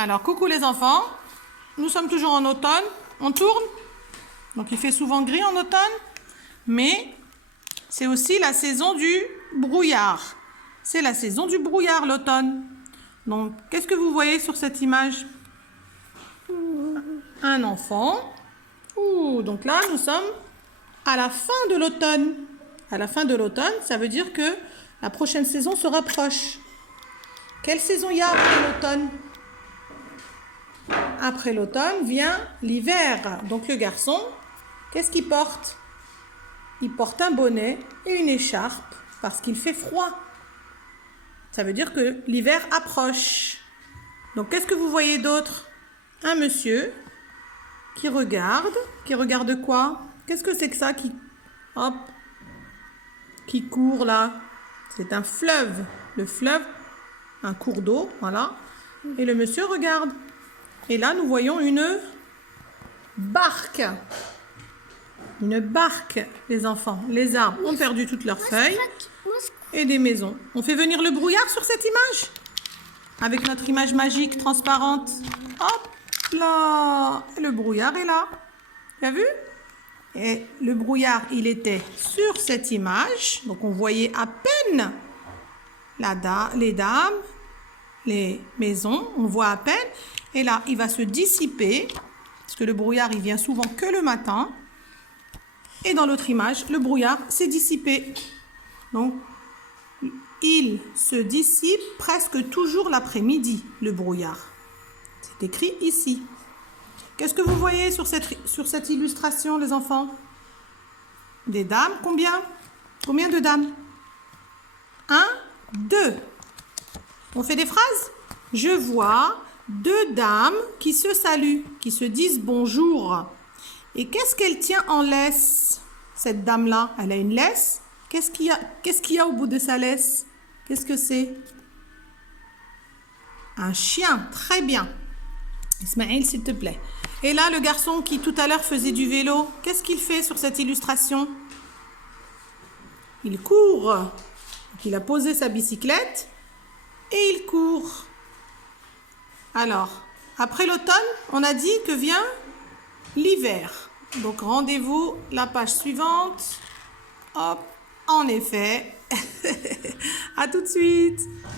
Alors, coucou les enfants. Nous sommes toujours en automne. On tourne. Donc, il fait souvent gris en automne. Mais c'est aussi la saison du brouillard. C'est la saison du brouillard, l'automne. Donc, qu'est-ce que vous voyez sur cette image? Un enfant. Ouh, donc là, nous sommes à la fin de l'automne. À la fin de l'automne, ça veut dire que la prochaine saison se rapproche. Quelle saison il y a après l'automne? Après l'automne vient l'hiver. Donc le garçon, qu'est-ce qu'il porte? Il porte un bonnet et une écharpe parce qu'il fait froid. Ça veut dire que l'hiver approche. Donc qu'est-ce que vous voyez d'autre? Un monsieur qui regarde. Qui regarde quoi? Qu'est-ce que c'est que ça qui court là? C'est un fleuve. Le fleuve, un cours d'eau, voilà. Et le monsieur regarde. Et là, nous voyons une barque. Une barque, les enfants. Les arbres ont perdu toutes leurs feuilles. Et des maisons. On fait venir le brouillard sur cette image. Avec notre image magique, transparente. Hop là. Et le brouillard est là. Tu as vu? Et le brouillard, il était sur cette image. Donc, on voyait à peine les dames, les maisons. On voit à peine. Et là, il va se dissiper. Parce que le brouillard, il vient souvent que le matin. Et dans l'autre image, le brouillard s'est dissipé. Donc, il se dissipe presque toujours l'après-midi, le brouillard. C'est écrit ici. Qu'est-ce que vous voyez sur cette illustration, les enfants? Des dames, combien? Combien de dames? 1, 2. On fait des phrases? Je vois 2 dames qui se saluent, qui se disent bonjour. Et qu'est-ce qu'elle tient en laisse, cette dame-là? Elle a une laisse. Qu'est-ce qu'il y a au bout de sa laisse? Qu'est-ce que c'est? Un chien, très bien. Ismaël, s'il te plaît. Et là, le garçon qui tout à l'heure faisait du vélo, qu'est-ce qu'il fait sur cette illustration? Il court. Donc, il a posé sa bicyclette et il court. Alors, après l'automne, on a dit que vient l'hiver. Donc, rendez-vous la page suivante. Hop, en effet. À tout de suite.